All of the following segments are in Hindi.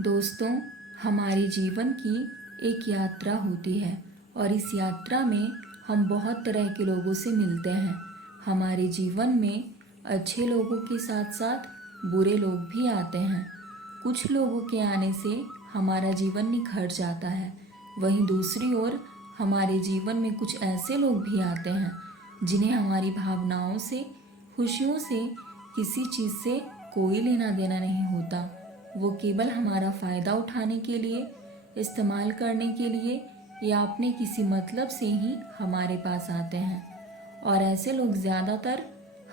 दोस्तों, हमारे जीवन की एक यात्रा होती है और इस यात्रा में हम बहुत तरह के लोगों से मिलते हैं। हमारे जीवन में अच्छे लोगों के साथ साथ बुरे लोग भी आते हैं। कुछ लोगों के आने से हमारा जीवन निखर जाता है, वहीं दूसरी ओर हमारे जीवन में कुछ ऐसे लोग भी आते हैं जिन्हें हमारी भावनाओं से, खुशियों से, किसी चीज़ से कोई लेना देना नहीं होता। वो केवल हमारा फ़ायदा उठाने के लिए, इस्तेमाल करने के लिए या अपने किसी मतलब से ही हमारे पास आते हैं। और ऐसे लोग ज़्यादातर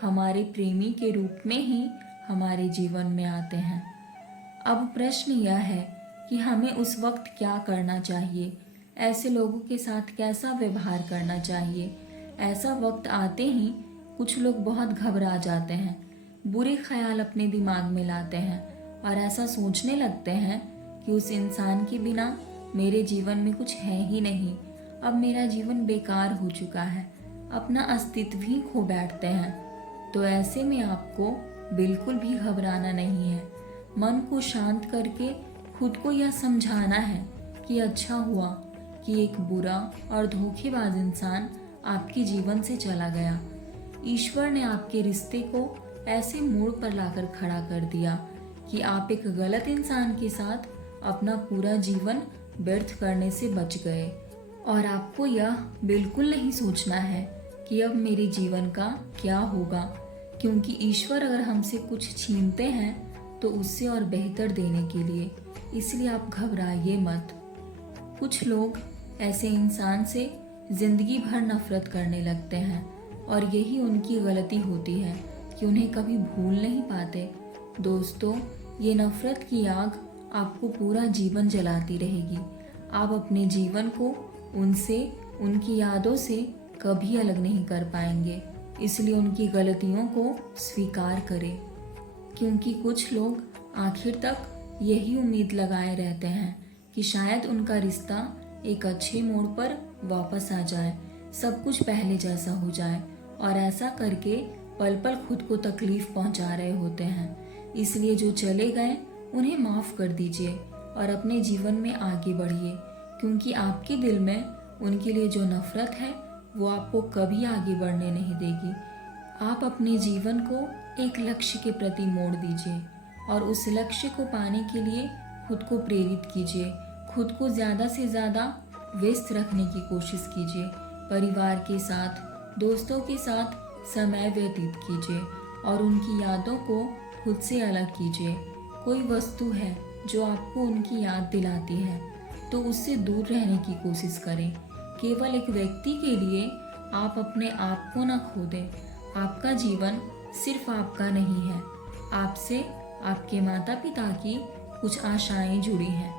हमारे प्रेमी के रूप में ही हमारे जीवन में आते हैं। अब प्रश्न यह है कि हमें उस वक्त क्या करना चाहिए, ऐसे लोगों के साथ कैसा व्यवहार करना चाहिए। ऐसा वक्त आते ही कुछ लोग बहुत घबरा जाते हैं, बुरे ख्याल अपने दिमाग में लाते हैं और ऐसा सोचने लगते हैं कि उस इंसान के बिना मेरे जीवन में कुछ है ही नहीं, अब मेरा जीवन बेकार हो चुका है, अपना अस्तित्व ही खो बैठते हैं। तो ऐसे में आपको बिल्कुल भी घबराना नहीं है। मन को शांत करके खुद को यह समझाना है कि अच्छा हुआ कि एक बुरा और धोखेबाज इंसान आपके जीवन से चला गया। ईश्वर ने आपके रिश्ते को ऐसे मोड़ पर लाकर खड़ा कर दिया कि आप एक गलत इंसान के साथ अपना पूरा जीवन व्यर्थ करने से बच गए। और आपको यह बिल्कुल नहीं सोचना है कि अब मेरे जीवन का क्या होगा, क्योंकि ईश्वर अगर हमसे कुछ छीनते हैं तो उससे और बेहतर देने के लिए, इसलिए आप घबराइए मत। कुछ लोग ऐसे इंसान से जिंदगी भर नफरत करने लगते हैं और यही उनकी गलती होती है कि उन्हें कभी भूल नहीं पाते। दोस्तों, ये नफरत की आग आपको पूरा जीवन जलाती रहेगी। आप अपने जीवन को उनसे, उनकी यादों से कभी अलग नहीं कर पाएंगे। इसलिए उनकी गलतियों को स्वीकार करें, क्योंकि कुछ लोग आखिर तक यही उम्मीद लगाए रहते हैं कि शायद उनका रिश्ता एक अच्छे मोड़ पर वापस आ जाए, सब कुछ पहले जैसा हो जाए, और ऐसा करके पल पल खुद को तकलीफ पहुंचा रहे होते हैं। इसलिए जो चले गए उन्हें माफ़ कर दीजिए और अपने जीवन में आगे बढ़िए, क्योंकि आपके दिल में उनके लिए जो नफरत है वो आपको कभी आगे बढ़ने नहीं देगी। आप अपने जीवन को एक लक्ष्य के प्रति मोड़ दीजिए और उस लक्ष्य को पाने के लिए खुद को प्रेरित कीजिए। खुद को ज़्यादा से ज़्यादा व्यस्त रखने की कोशिश कीजिए। परिवार के साथ, दोस्तों के साथ समय व्यतीत कीजिए और उनकी यादों को खुद से अलग कीजिए। कोई वस्तु है जो आपको उनकी याद दिलाती है तो उससे दूर रहने की कोशिश करें। केवल एक व्यक्ति के लिए आप अपने आप को न खो दें। आपका जीवन सिर्फ आपका नहीं है, आपसे आपके माता पिता की कुछ आशाएं जुड़ी हैं।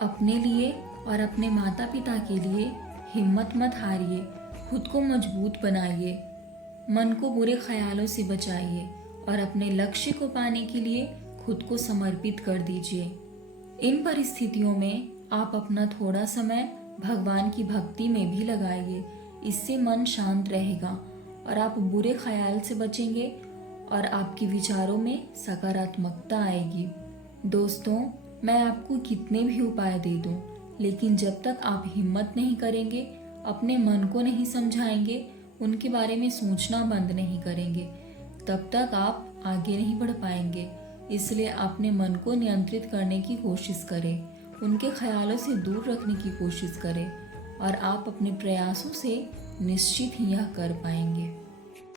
अपने लिए और अपने माता पिता के लिए हिम्मत मत हारिए, खुद को मजबूत बनाइए, मन को बुरे ख्यालों से बचाइए और अपने लक्ष्य को पाने के लिए खुद को समर्पित कर दीजिए। इन परिस्थितियों में आप अपना थोड़ा समय भगवान की भक्ति में भी लगाइए। इससे मन शांत रहेगा और आप बुरे ख्याल से बचेंगे और आपके विचारों में सकारात्मकता आएगी। दोस्तों, मैं आपको कितने भी उपाय दे दूं, लेकिन जब तक आप हिम्मत नहीं करेंगे, अपने मन को नहीं समझाएंगे, उनके बारे में सोचना बंद नहीं करेंगे, तब तक आप आगे नहीं बढ़ पाएंगे। इसलिए अपने मन को नियंत्रित करने की कोशिश करें, उनके ख्यालों से दूर रखने की कोशिश करें और आप अपने प्रयासों से निश्चित ही यह कर पाएंगे।